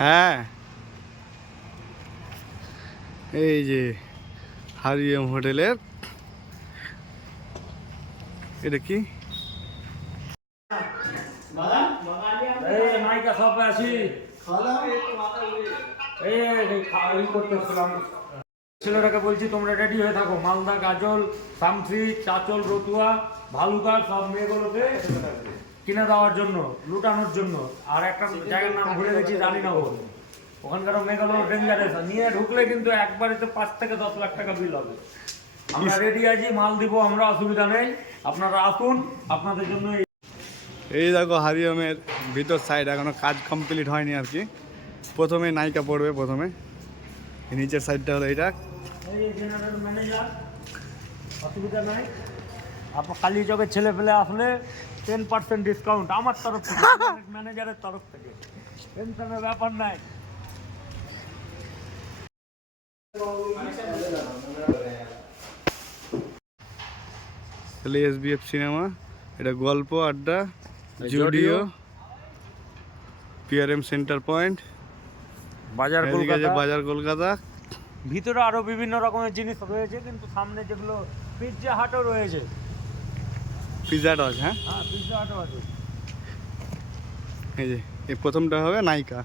হ্যাঁ, এই যে হারিয়াম হোটেলের এটা কি ছেলেটাকে বলছি তোমরা রেডি হয়ে থাকো, মালদা, গাজল, শামসি, চাচল, রতুয়া, ভালুকা সব মেয়েগুলোকে কিনে দেওয়ার জন্য, লুটানোর জন্য। আর একটা জায়গার নাম ভুলে গেছি, রানীনগর। ওখানকার মেয়েগুলো ডেঞ্জারাস, নিয়ে ঢুকলে কিন্তু একবারেতে 5 থেকে 10 লাখ টাকা বিল হবে। আমরা রেডি আছি, মাল দিব আমরা, অসুবিধা নেই। আপনারা আসুন, আপনাদের জন্য। এই দেখো হারিয়ামের ভিতর সাইড এখনো কাজ কমপ্লিট হয়নি আর কি। প্রথমে নায়িকা পড়বে, প্রথমে নিচের সাইডটা হলো এটা। এই জেনারেল ম্যানেজার, অসুবিধা নাই। আপনার কালীচকের ছেলে পেলে আসলে 10% ডিসকাউন্ট আমার তরফ থেকে, ম্যানেজারের তরফ থেকে। টেনশনের ব্যাপার নাই। তাহলে SBF সিনেমা, এটা গল্প আড্ডা, জুডিও, PRM সেন্টার পয়েন্ট, বাজার কলকাতা। বাজার কলকাতা। ভিতরে আরো বিভিন্ন রকমের জিনিস রয়েছে, কিন্তু সামনে যেগুলো পিৎজা হাটও রয়েছে। পিৎজা হাট, হ্যাঁ হ্যাঁ, পিৎজা হাটও আছে। এই যে এই প্রথমটা হবে নায়িকা।